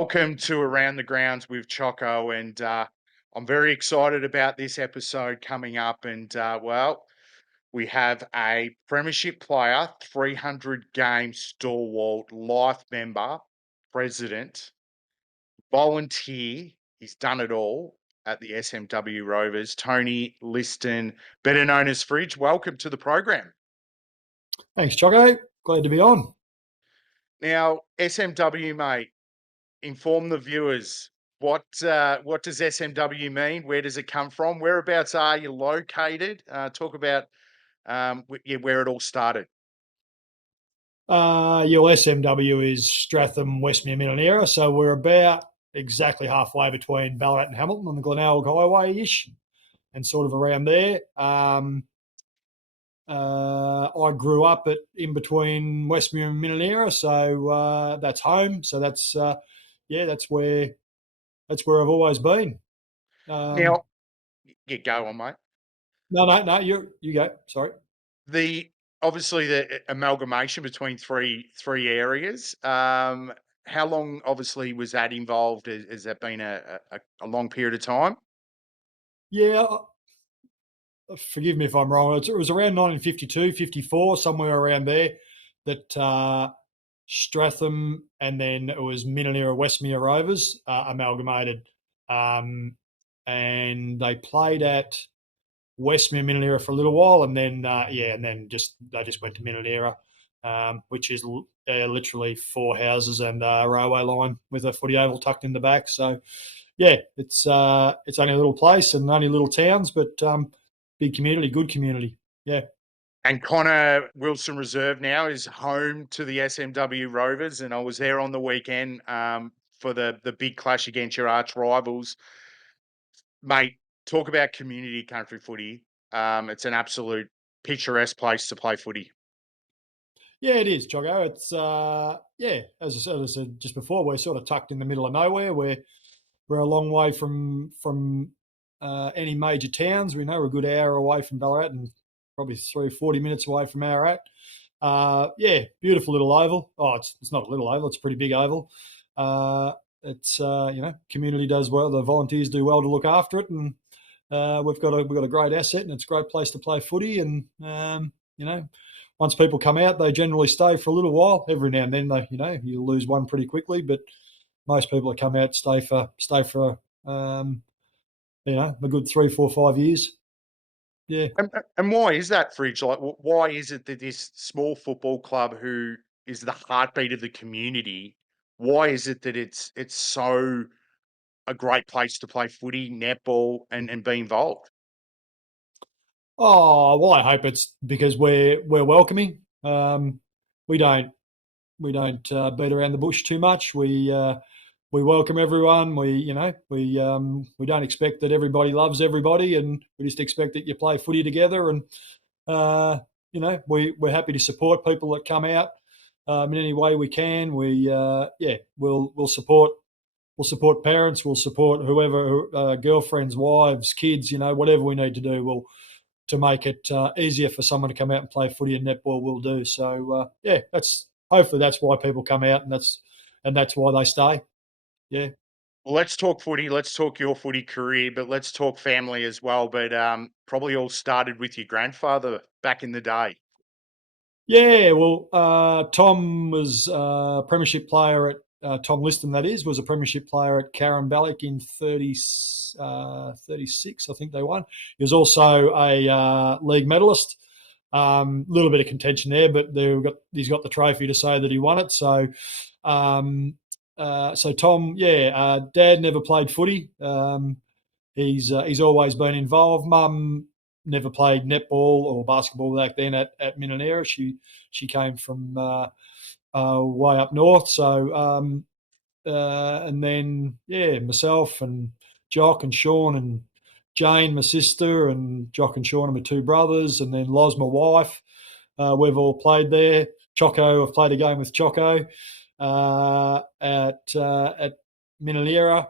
Welcome to Around the Grounds with Chocco, and I'm very excited about this episode coming up. And we have a Premiership player, 300 game stalwart, life member, president, volunteer. He's done it all at the SMW Rovers. Tony Liston, better known as Fridge. Welcome to the program. Thanks, Chocco. Glad to be on. Now, SMW, mate. Inform the viewers. What does SMW mean? Where does it come from? Whereabouts are you located? Talk about where it all started. Your SMW is Stratham, Westmere, Minnera, so we're about exactly halfway between Ballarat and Hamilton on the Glenelg Highway-ish, and sort of around there. I grew up in between Westmere and Minnera, so that's home. So that's where I've always been. Now, go on, mate. No, you go. Sorry. Obviously the amalgamation between three areas. How long, obviously, was that involved? Has that been a long period of time? Yeah. Forgive me if I'm wrong. It was around 1952, 54, somewhere around there, that Stratham and then it was Minnera Westmere Rovers amalgamated, and they played at Westmere Minnera for a little while, and then they just went to Minnera, which is literally four houses and a railway line with a footy oval tucked in the back. So, yeah, it's only a little place and only little towns, but big community, good community. Yeah. And Connor Wilson Reserve now is home to the SMW Rovers, and I was there on the weekend for the big clash against your arch rivals. Mate, talk about community country footy. It's an absolute picturesque place to play footy. Yeah, it is, Chocco. It's as I said just before, we're sort of tucked in the middle of nowhere. We're a long way from any major towns. We know we're a good hour away from Ballarat and probably 40 minutes away from Ararat. Beautiful little oval. Oh, it's not a little oval. It's a pretty big oval. Community does well. The volunteers do well to look after it, and we've got a great asset, and it's a great place to play footy. And once people come out, they generally stay for a little while. Every now and then, you lose one pretty quickly, but most people that come out stay for a good 3, 4, 5 years. Yeah. And why is that, Fridge? Like, why is it that this small football club, who is the heartbeat of the community, why is it that it's so a great place to play footy, netball, and be involved? Oh, well, I hope it's because we're welcoming. We don't beat around the bush too much. We welcome everyone. We don't expect that everybody loves everybody, and we just expect that you play footy together. And we're happy to support people that come out in any way we can. We'll support. We'll support parents. We'll support whoever, girlfriends, wives, kids. Whatever we need to do, to make it easier for someone to come out and play footy and netball, we'll do. So hopefully that's why people come out, and that's why they stay. Yeah. Well, let's talk footy. Let's talk your footy career, but let's talk family as well. But probably all started with your grandfather back in the day. Yeah, well, Tom was a premiership player at Tom Liston, was a premiership player at Carranballac in 36, I think they won. He was also a league medalist. Little bit of contention there, but he's got the trophy to say that he won it. So, Tom, Dad never played footy. He's always been involved. Mum never played netball or basketball back then at Minnera. She came from way up north. So and then myself and Jock and Sean and Jane, my sister, and Jock and Sean are my two brothers, and then Loz, my wife. We've all played there. Chocco, I've played a game with Chocco at Minnera.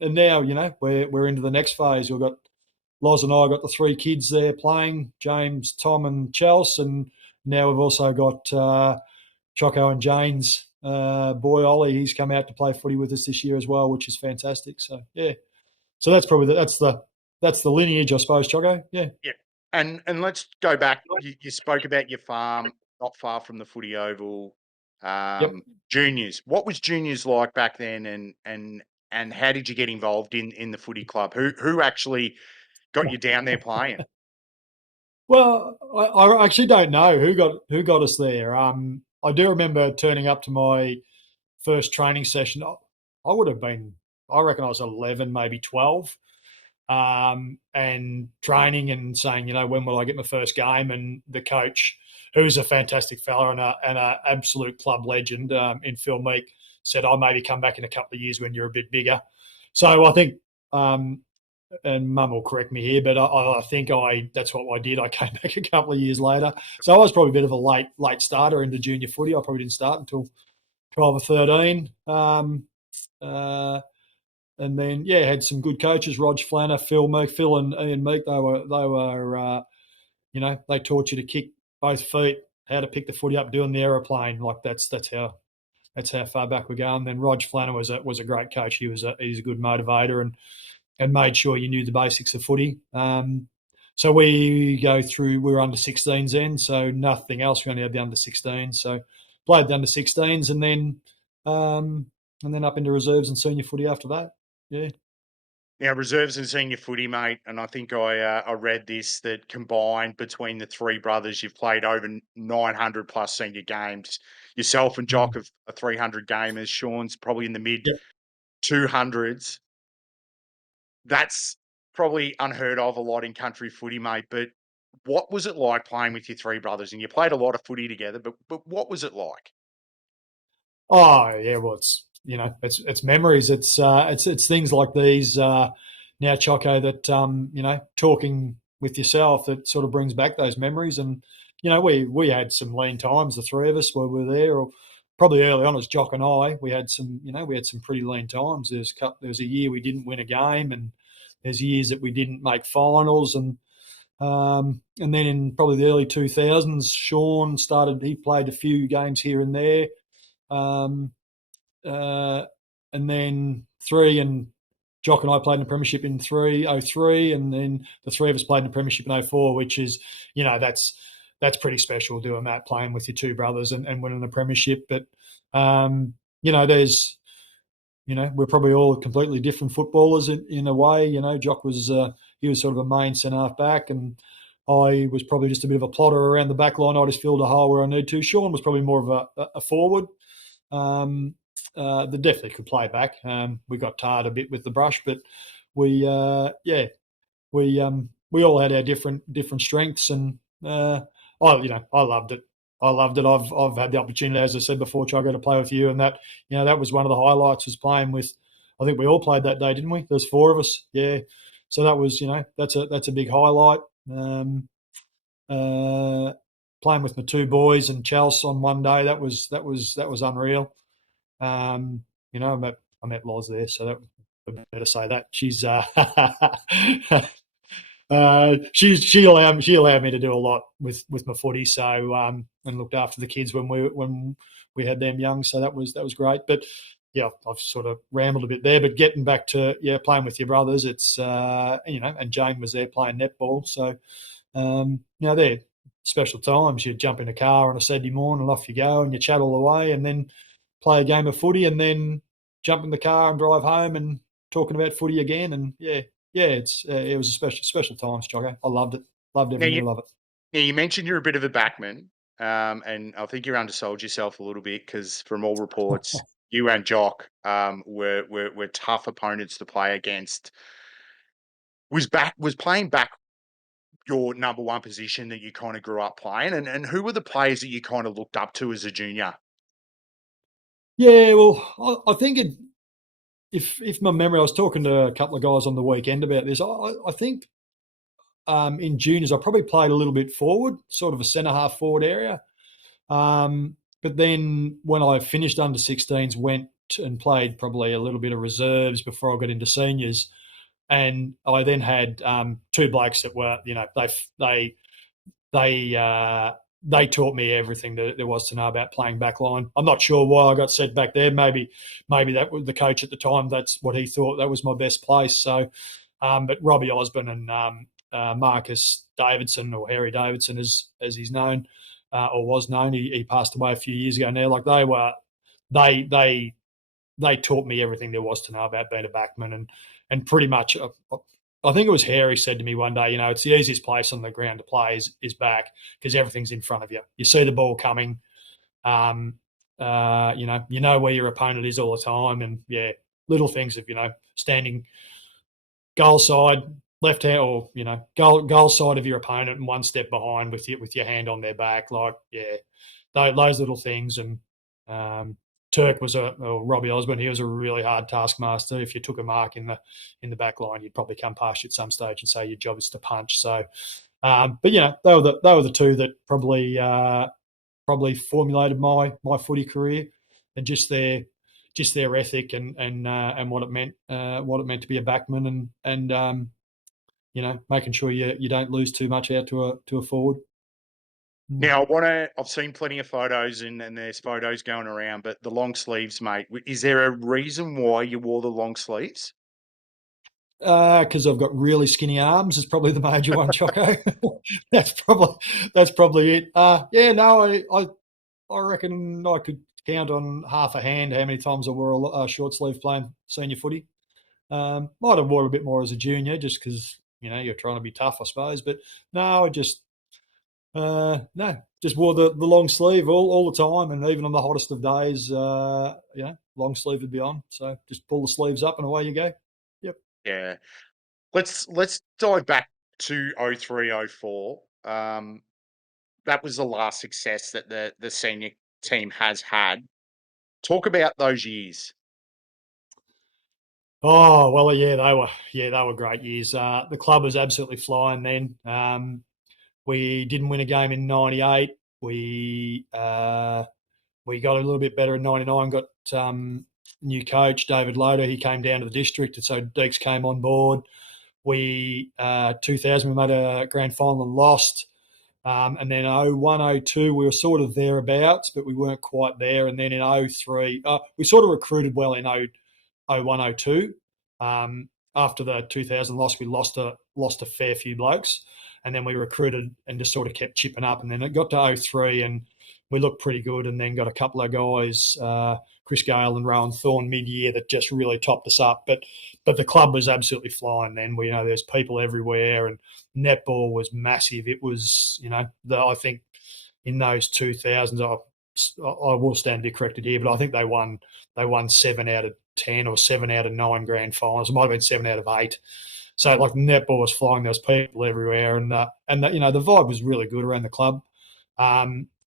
And now, we're into the next phase. We've got Loz and I got the three kids there playing, James, Tom and Chelsea, and now we've also got Chocco and Jane's boy Ollie, he's come out to play footy with us this year as well, which is fantastic. So yeah, so that's probably that's the lineage, I suppose, Chocco. Yeah. Yeah. And let's go back. You spoke about your farm not far from the footy oval. Yep. Juniors. What was juniors like back then, and how did you get involved in the footy club? Who actually got you down there playing? Well, I actually don't know who got us there. I do remember turning up to my first training session. I would have been, I reckon I was 11, maybe 12, and training and saying, when will I get my first game? And the coach, who's a fantastic fella and a absolute club legend in Phil Meek, said, "I'll maybe come back in a couple of years when you're a bit bigger." So I think, and Mum will correct me here, but I think that's what I did. I came back a couple of years later, so I was probably a bit of a late starter into junior footy. I probably didn't start until 12 or 13. And then had some good coaches: Rog Flanner, Phil and Ian Meek. They were they taught you to kick both feet, how to pick the footy up, doing the aeroplane. Like that's how far back we're going. Then Rog Flanner was a great coach. He's a good motivator and made sure you knew the basics of footy. So we were under 16s then, so nothing else. We only had the under 16s. So played the under 16s and then up into reserves and senior footy after that. Yeah. Now, reserves and senior footy, mate, and I think I read this, that combined between the three brothers, you've played over 900 plus senior games. Yourself and Jock are 300 gamers. Sean's probably in the mid Yep. 200s. That's probably unheard of a lot in country footy, mate. But what was it like playing with your three brothers? And you played a lot of footy together, but what was it like? Oh yeah, well it's memories. It's things like these now, Choco, that talking with yourself that sort of brings back those memories. And we had some lean times, the three of us, where we were there, or probably early on as Jock and I, we had some pretty lean times. There was a year we didn't win a game, and there's years that we didn't make finals, and then in probably the early 2000s, Sean started. He played a few games here and there. Um, and then and Jock and I played in the premiership in 03, and then the three of us played in the premiership in 04, which is, that's pretty special doing that, playing with your two brothers and winning the premiership. But, we're probably all completely different footballers in a way. Jock was, he was sort of a main centre-half back, and I was probably just a bit of a plotter around the back line. I just filled a hole where I need to. Sean was probably more of a forward. That definitely could play back. We got tarred a bit with the brush, but we all had our different strengths, and I loved it. I loved it. I've had the opportunity, as I said before, Chocco, to play with you, and that was one of the highlights, was playing with. I think we all played that day, didn't we? There's four of us, yeah. So that was, that's a big highlight. Playing with my two boys and Chelsea on one day, that was unreal. I met Loz there, so that I better say that she's she allowed me to do a lot with my footy, so and looked after the kids when we had them young, so that was great. But yeah, I've sort of rambled a bit there, but getting back to playing with your brothers, it's and Jane was there playing netball, so they're special times. You jump in a car on a Saturday morning and off you go, and you chat all the way, and then play a game of footy, and then jump in the car and drive home and talking about footy again. And it was a special times, Chocco. I loved it. Loved every minute of it. Yeah, you mentioned you're a bit of a backman, and I think you undersold yourself a little bit, because from all reports, you and Jock were tough opponents to play against. Was playing back your number one position that you kind of grew up playing, and who were the players that you kind of looked up to as a junior? Yeah, well, I think if my memory, I was talking to a couple of guys on the weekend about this. I think in juniors, I probably played a little bit forward, sort of a centre half forward area. But then when I finished under 16s, went and played probably a little bit of reserves before I got into seniors. And I then had two blokes that were, they they taught me everything that there was to know about playing backline. I'm not sure why I got set back there. Maybe that was the coach at the time. That's what he thought that was my best place. So, but Robbie Osborne and Marcus Davidson, or Harry Davidson, as he's known or was known, he passed away a few years ago now. Like they taught me everything there was to know about being a backman, and pretty much. I think it was Harry said to me one day, it's the easiest place on the ground to play is back, because everything's in front of you. You see the ball coming. You know where your opponent is all the time, and little things of standing goal side, left hand, or goal side of your opponent and one step behind with your hand on their back. Like those little things. And Turk was or Robbie Osborne. He was a really hard taskmaster. If you took a mark in the back line, he'd probably come past you at some stage and say your job is to punch. So, but they were the two that probably formulated my footy career, and just their ethic and what it meant to be a backman, and making sure you don't lose too much out to a forward. Now, I've seen plenty of photos and there's photos going around, but the long sleeves, mate, is there a reason why you wore the long sleeves? Because I've got really skinny arms is probably the major one, Chocco. that's probably it. I reckon I could count on half a hand how many times I wore a short sleeve playing senior footy. Might have worn a bit more as a junior, just because you're trying to be tough, I suppose. But no, I just just wore the long sleeve all the time, and even on the hottest of days, long sleeve would be on. So just pull the sleeves up and away you go. Yep. Yeah. Let's dive back to 03-04. That was the last success that the senior team has had. Talk about those years. Oh well, they were great years. The club was absolutely flying then. We didn't win a game in '98. We got a little bit better in '99. Got new coach David Loader. He came down to the district, and so Deeks came on board. We 2000 we made a grand final and lost. And then 01, 02, we were sort of thereabouts, but we weren't quite there. And then in 03, we sort of recruited well in 01, 02. After the 2000 loss, we lost a fair few blokes, and then we recruited and just sort of kept chipping up. And then it got to 03, and we looked pretty good, and then got a couple of guys, Chris Gale and Rowan Thorne, mid-year, that just really topped us up. But the club was absolutely flying then. There's people everywhere, and netball was massive. It was, I think in those 2000s, I will stand to be corrected here, but I think they won 7 out of 10 or 7 out of 9 grand finals. It might have been 7 out of 8. So like netball was flying. There was people everywhere, and the vibe was really good around the club.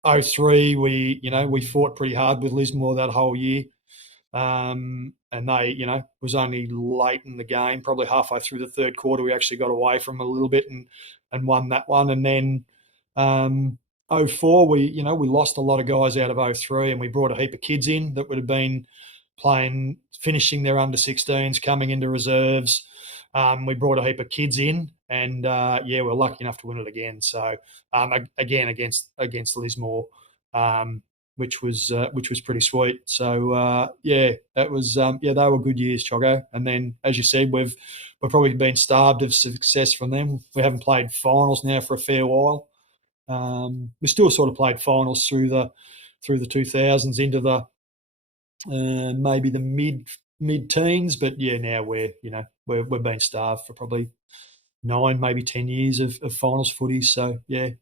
03, we fought pretty hard with Lismore that whole year. And they, was only late in the game, probably halfway through the third quarter, we actually got away from a little bit and won that one. And then 04, we lost a lot of guys out of 03, and we brought a heap of kids in that would have been playing, finishing their under 16s, coming into reserves. We brought a heap of kids in, and we're lucky enough to win it again. So again against Lismore, which was pretty sweet. So that was they were good years, Chocco. And then, as you said, we've probably been starved of success from them. We haven't played finals now for a fair while. We still sort of played finals through the 2000s into the maybe the mid-teens, but now we've been starved for probably 9, maybe 10 years of finals footy. So it's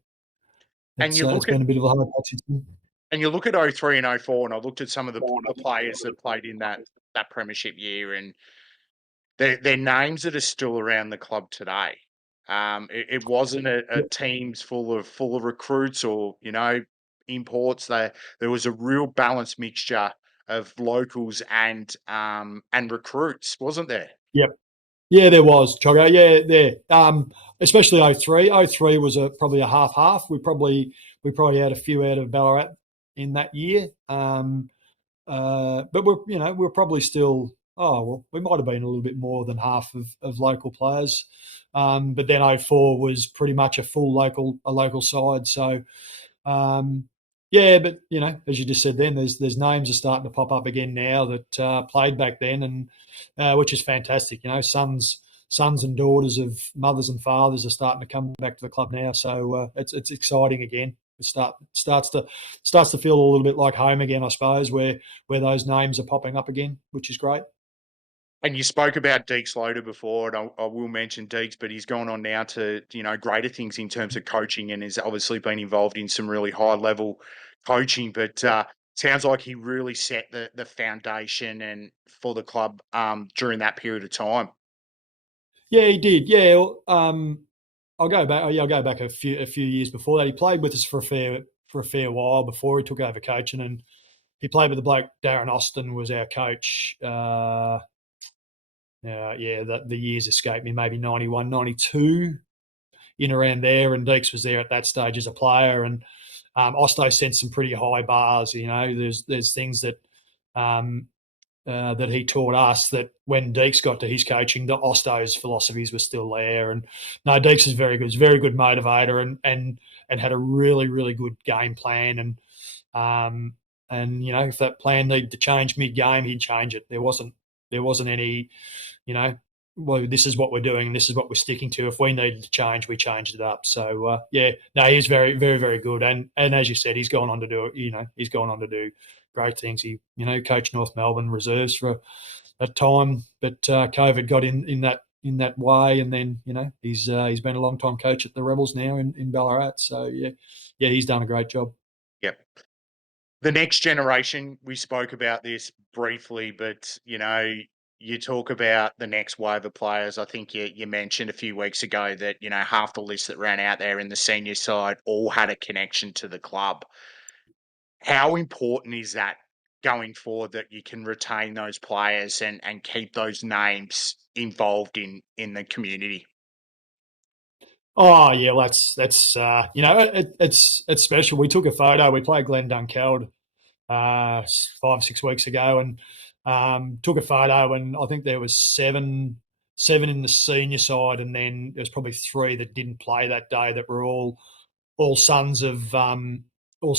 been a bit of a hard patch. And you look at 03 and 04, and I looked at some of the players that played in that premiership year, and they're names that are still around the club today. It wasn't a teams full of recruits or imports. There was a real balanced mixture of locals and recruits, wasn't there? Yep. Yeah, there was, Chocco. Yeah, there. Especially 03. 03 was probably a half-half. We probably had a few out of Ballarat in that year. But we're probably still. Oh well, we might have been a little bit more than half of local players. But then 04 was pretty much a full local side. So Yeah, but as you just said, then there's names are starting to pop up again now that played back then, and which is fantastic. Sons and daughters of mothers and fathers are starting to come back to the club now, so it's exciting again. It starts to feel a little bit like home again, I suppose, where those names are popping up again, which is great. And you spoke about Deeks Loader before, and I will mention Deeks, but he's gone on now to, greater things in terms of coaching and has obviously been involved in some really high level coaching. But sounds like he really set the foundation and for the club during that period of time. Yeah, he did. Yeah, I'll go back. Yeah, I'll go back a few years before that. He played with us for a fair while before he took over coaching, and he played with the bloke Darren Austin was our coach. Yeah, the years escaped me. Maybe 91, 92, in around there. And Deeks was there at that stage as a player, and Osto sent some pretty high bars. There's things that that he taught us that when Deeks got to his coaching, the Osto's philosophies were still there. And no, Deeks is very good. He's a very good motivator and had a really, really good game plan. And if that plan needed to change mid game, he'd change it. There wasn't any, well, this is what we're doing and this is what we're sticking to. If we needed to change, we changed it up. So yeah, no, he's very, very, very good. And as you said, he's gone on to do, he's gone on to do great things. He, coached North Melbourne reserves for a time, but COVID got in that way, and then he's been a long time coach at the Rebels now in Ballarat. So yeah, he's done a great job. Yep. The next generation, we spoke about this briefly, but you talk about the next wave of players. I think you mentioned a few weeks ago that half the list that ran out there in the senior side all had a connection to the club. How important is that going forward that you can retain those players and keep those names involved in the community? Oh yeah, well, it's special. We took a photo. We played Glen Dunkeld 5 6 weeks ago, and took a photo. And I think there was seven in the senior side, and then there's probably three that didn't play that day that were all sons of or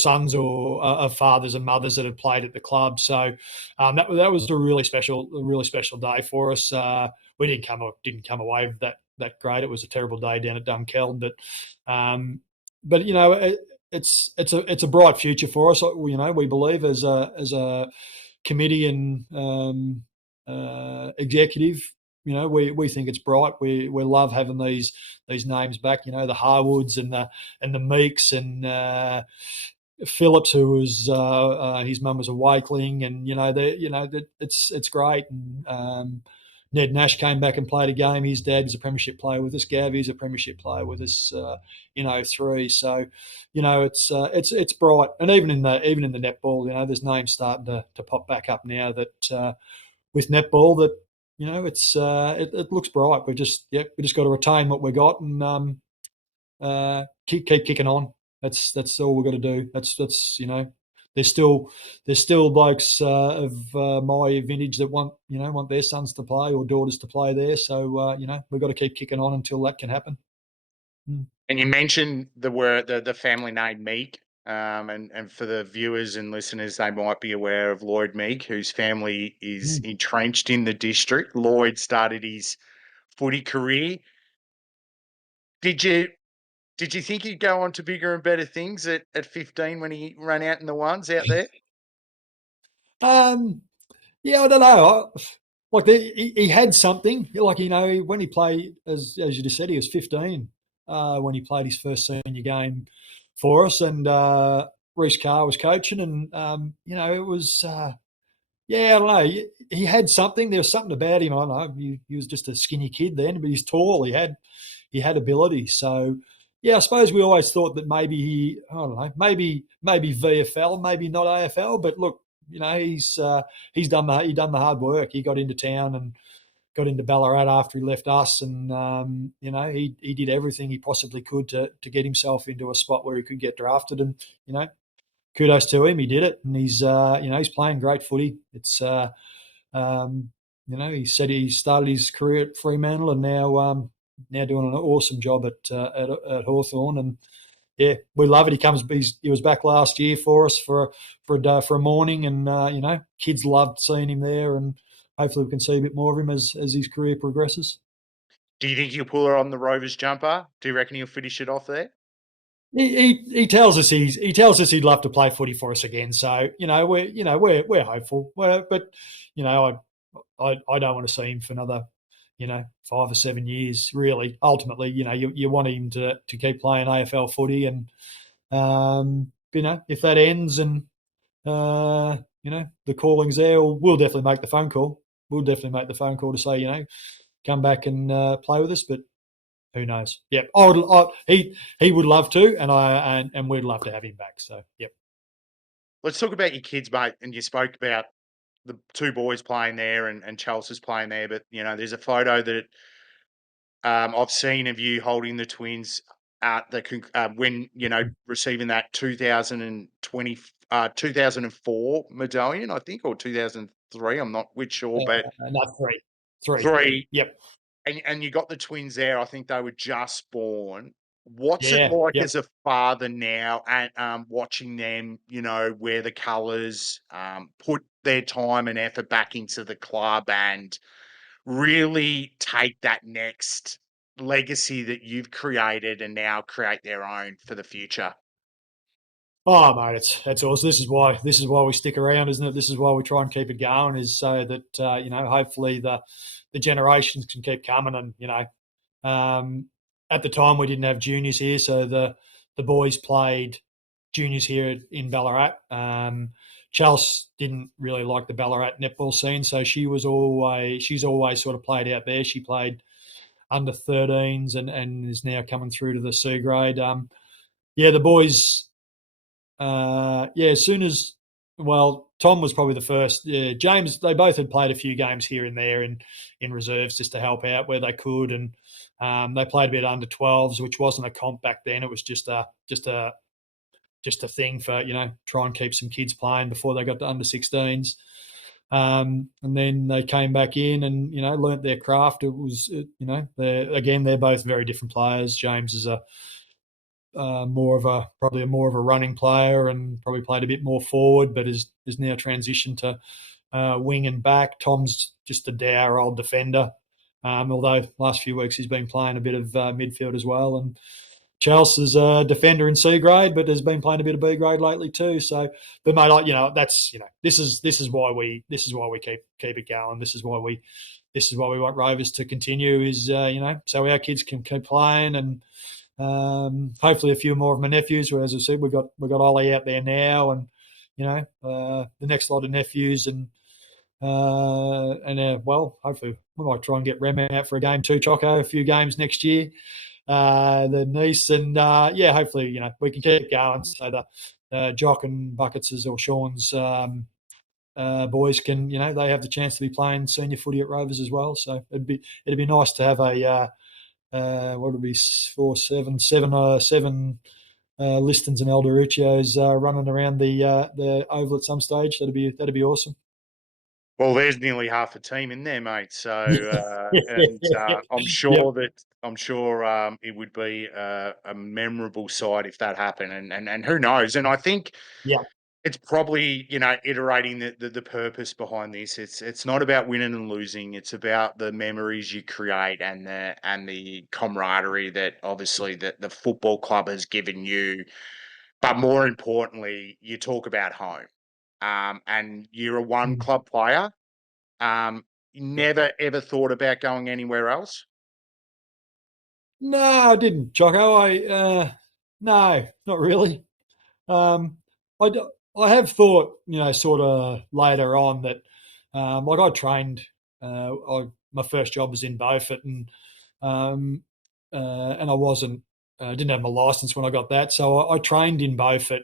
of fathers and mothers that had played at the club. So that was a really special day for us. We didn't come away with that great. It was a terrible day down at Dunkeld, but it's a bright future for us. We believe as a committee and executive. We think it's bright. We love having these names back. The Harwoods and the Meeks and Phillips, who was his mum was a Wakeling, and it's great. And Ned Nash came back and played a game. His dad is a premiership player with us. Gavy's a premiership player with us in 03. So, it's bright. And even in the netball, there's names starting to pop back up now that with netball that it looks bright. We just got to retain what we got and keep kicking on. That's all we've got to do. That's there's still blokes of my vintage that want their sons to play or daughters to play there. So we've got to keep kicking on until that can happen. And you mentioned the family name Meek. And for the viewers and listeners, they might be aware of Lloyd Meek, whose family is entrenched in the district. Lloyd started his footy career. Did you think he'd go on to bigger and better things at 15 when he ran out in the ones out there? Yeah, I don't know. He had something. Like when he played, as you just said, he was 15 when he played his first senior game for us, and Reece Carr was coaching, and it was. Yeah, I don't know. He had something. There was something about him. I don't know. He was just a skinny kid then, but he's tall. He had ability. So yeah, I suppose we always thought that maybe I don't know, maybe VFL, maybe not AFL. But look, he's done the hard work. He got into town and got into Ballarat after he left us, and he did everything he possibly could to get himself into a spot where he could get drafted, and kudos to him. He did it, and he's playing great footy. It's he said he started his career at Fremantle and now doing an awesome job at Hawthorn, and yeah, we love it. He was back last year for us for a morning, and kids loved seeing him there, and hopefully we can see a bit more of him as his career progresses. Do you think he'll pull her on the Rovers jumper? Do you reckon he'll finish it off there? He tells us he'd love to play footy for us again. So we're hopeful. But I don't want to see him for another 5 or 7 years. Really, ultimately, you want him to keep playing AFL footy, and if that ends and the calling's there, we'll definitely make the phone call. We'll definitely make the phone call to say come back and play with us, but. Who knows? Yep. He would love to, and we'd love to have him back. So, yep. Let's talk about your kids, mate. And you spoke about the two boys playing there and Chelsea's playing there, but there's a photo that I've seen of you holding the twins at when receiving that 2004 medallion, I think, or 2003. I'm not which sure, but No, three. three. Yep. And you got the twins there. I think they were just born. What's it Yeah. like Yep. as a father now and watching them, wear the colours, put their time and effort back into the club and really take that next legacy that you've created and now create their own for the future? Oh, mate, that's awesome. This is why we stick around, isn't it? This is why we try and keep it going, is so that hopefully the generations can keep coming. And at the time we didn't have juniors here, so the boys played juniors here in Ballarat. Chelsea didn't really like the Ballarat netball scene, so she's always sort of played out there. She played under 13s and is now coming through to the C grade. The boys. As soon as Tom was probably the first. Yeah, James, they both had played a few games here and there in reserves just to help out where they could, and they played a bit under 12s, which wasn't a comp back then. It was just a thing for try and keep some kids playing before they got to under 16s. And then they came back in and learnt their craft. It was they're both very different players. James is probably more of a running player and probably played a bit more forward, but is now transitioned to wing and back. Tom's just a dour old defender, although last few weeks he's been playing a bit of midfield as well. And Chelsea's a defender in C grade, but has been playing a bit of B grade lately too. So, but mate, this is why we keep it going. This is why we want Rovers to continue. Is so our kids can keep playing, and hopefully a few more of my nephews. Where, as I said, we've got Ollie out there now, and the next lot of nephews, and hopefully we might try and get Rem out for a game too, Chocco, a few games next year. The niece, and hopefully we can keep going so the Jock and Buckets' or Sean's boys can they have the chance to be playing senior footy at Rovers as well. So it'd be nice to have a what would be seven Listons and Elderuccios running around the oval at some stage. That'd be awesome. Well, there's nearly half a team in there, mate. So, I'm sure Yep. it would be a memorable sight if that happened. And who knows? And I think Yeah. it's probably iterating the purpose behind this. It's not about winning and losing. It's about the memories you create and the camaraderie that obviously the football club has given you. But more importantly, you talk about home. And you're a one Mm. club player. Never ever thought about going anywhere else? No, I didn't, Jocko. No, not really. Um, I have thought, sort of later on that, like I trained. My first job was in Beaufort, and I wasn't, didn't have my license when I got that, so I trained in Beaufort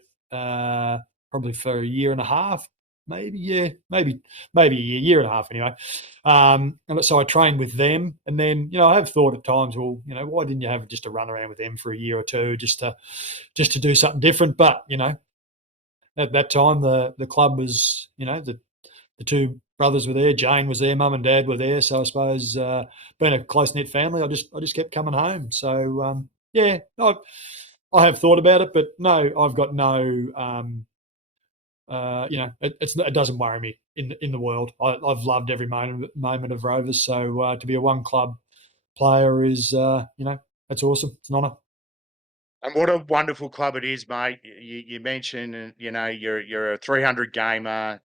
probably for a year and a half, maybe, maybe a year and a half anyway. And so I trained with them, and then I have thought at times, well, why didn't you have just a run around with them for a year or two, just to do something different? But at that time, the club was, the two brothers were there. Jane was there. Mum and Dad were there. So I suppose, being a close knit family, I just kept coming home. So I have thought about it, but no, I've got no. It doesn't worry me in the world. I've loved every moment of Rovers. So to be a one club player is, that's awesome. It's an honour. And what a wonderful club it is, mate. You mentioned, you're a 300 gamer.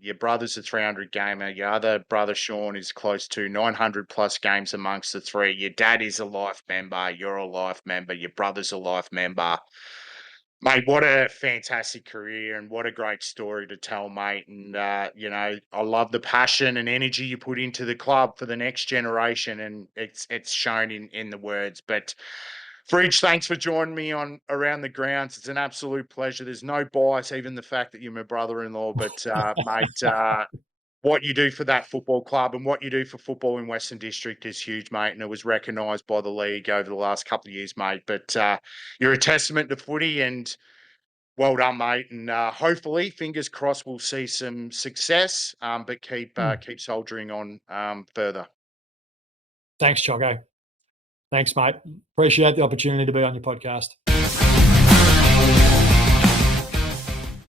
Your brother's a 300 gamer. Your other brother Sean is close to 900 plus games amongst the three. Your dad is a life member. You're a life member. Your brother's a life member. Mate, what a fantastic career and what a great story to tell, mate. And, I love the passion and energy you put into the club for the next generation. And it's shown in the words. But Fridge, thanks for joining me on Around the Grounds. It's an absolute pleasure. There's no bias, even the fact that you're my brother-in-law. But, mate, what you do for that football club and what you do for football in Western District is huge, mate, and it was recognised by the league over the last couple of years, mate. But you're a testament to footy, and well done, mate. And hopefully, fingers crossed, we'll see some success. But keep soldiering on further. Thanks, Chocco. Thanks, mate. Appreciate the opportunity to be on your podcast.